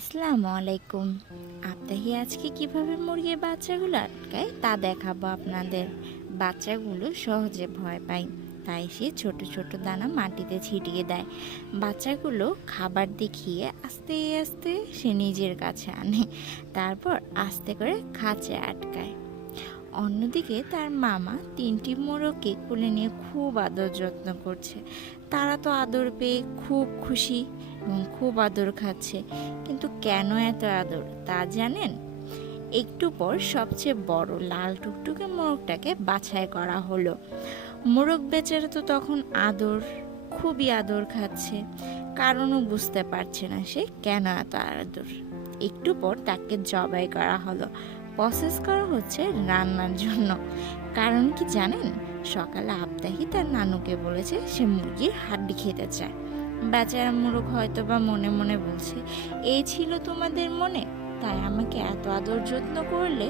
আসসালামু আলাইকুম আপনাকে আজকে কীভাবে মুরগির বাচ্চাগুলো আটকায় তা দেখাবো আপনাদের। বাচ্চাগুলো সহজে ভয় পায়, তাই সে ছোট ছোট দানা মাটিতে ছিটিয়ে দেয়। বাচ্চাগুলো খাবার দেখিয়ে আস্তে আস্তে সে নিজের কাছে আনে, তারপর আস্তে করে খাঁচে আটকায়। অন্যদিকে তার মামা তিনটি মোরগকে কোলে নিয়ে খুব আদর যত্ন করছে। তারা তো আদর পেয়ে খুব খুশি এবং খুব আদর খাচ্ছে। কিন্তু কেন এত আদর তা জানেন? একটু পর সবচেয়ে বড় লাল টুকটুকে মোরগটাকে বাছাই করা হলো। মোরগ বেচারা তো তখন আদর, খুবই আদর খাচ্ছে। কারণও বুঝতে পারছে না সে কেন এত আদর। একটু পর তাকে জবাই করা হলো। প্রসেস করা হচ্ছে রান্নার জন্য। কারণ কি জানেন? সকালে আবদাহি তার নানুকে বলেছে সে মুরগির হাড্ডি খেতে চায়। বেচারা মোরগ হয়তো বা মনে মনে বলছে, এই ছিল তোমাদের মনে? তাই আমাকে এত আদর যত্ন করলে?